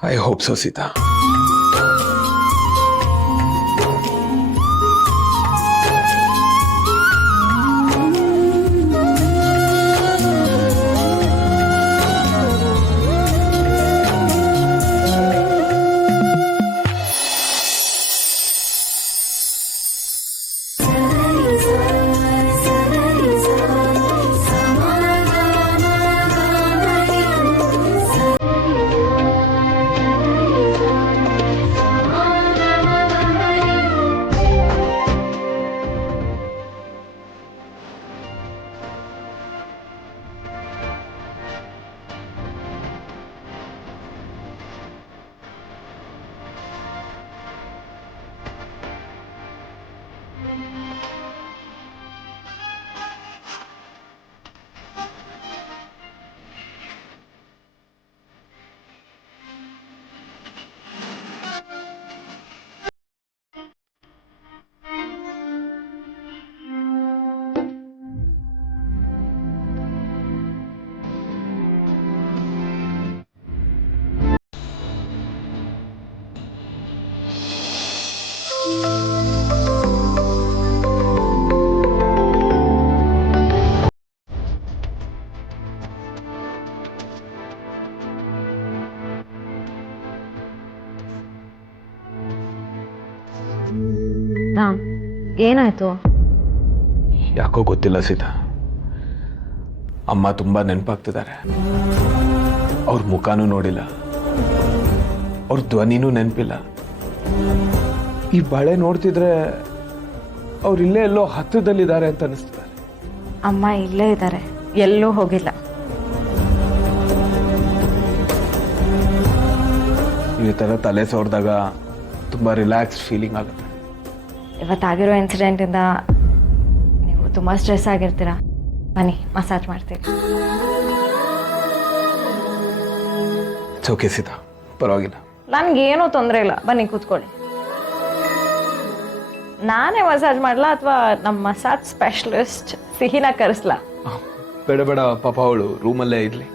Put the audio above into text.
I hope so, Sita. Ram, ಏನಾಯ್ತು? ಯಾಕೋ ಗೊತ್ತಿಲ್ಲ ಸೀತಾ. ಅಮ್ಮ ತುಂಬಾ ನೆನಪಾಗ್ತಿದ್ದಾರೆ. ಅವ್ರ ಮುಖನೂ ನೋಡಿಲ್ಲ, ಅವ್ರ ಧ್ವನಿನೂ ನೆನಪಿಲ್ಲ. ಈ ಬಳೆ ನೋಡ್ತಿದ್ರೆ ಅವ್ರು ಇಲ್ಲೇ ಎಲ್ಲೋ ಹತ್ತದಲ್ಲಿದ್ದಾರೆ ಅಂತ ಅನಿಸ್ತಿದ್ದಾರೆ. ಅಮ್ಮ ಇಲ್ಲೇ ಇದ್ದಾರೆ, ಎಲ್ಲೂ ಹೋಗಿಲ್ಲ. ಈ ಥರ ತಲೆ ಸೋರಿದಾಗ ತುಂಬ ರಿಲ್ಯಾಕ್ಸ್ಡ್ ಫೀಲಿಂಗ್ ಆಗುತ್ತೆ. ಇವತ್ತಾಗಿರೋ ಇನ್ಸಿಡೆಂಟಿಂದ ನೀವು ತುಂಬ ಸ್ಟ್ರೆಸ್ ಆಗಿರ್ತೀರಾ. ಬನ್ನಿ, ಮಸಾಜ್ ಮಾಡ್ತೀವಿ. ಇಟ್ಸ್ ಓಕೆ ಸೀತಾ, ಪರವಾಗಿಲ್ಲ. ನನಗೇನೂ ತೊಂದರೆ ಇಲ್ಲ, ಬನ್ನಿ ಕೂತ್ಕೊಳ್ಳಿ. ನಾನೇ ಮಸಾಜ್ ಮಾಡಲಾ ಅಥವಾ ನಮ್ಮ ಮಸಾಜ್ ಸ್ಪೆಷಲಿಸ್ಟ್ ಸಿಹಿನ ಕರೆಸ್ಲಾ? ಬೇಡ ಬೇಡ, ಪಾಪ ಅವಳು ರೂಮಲ್ಲೇ ಇರಲಿ.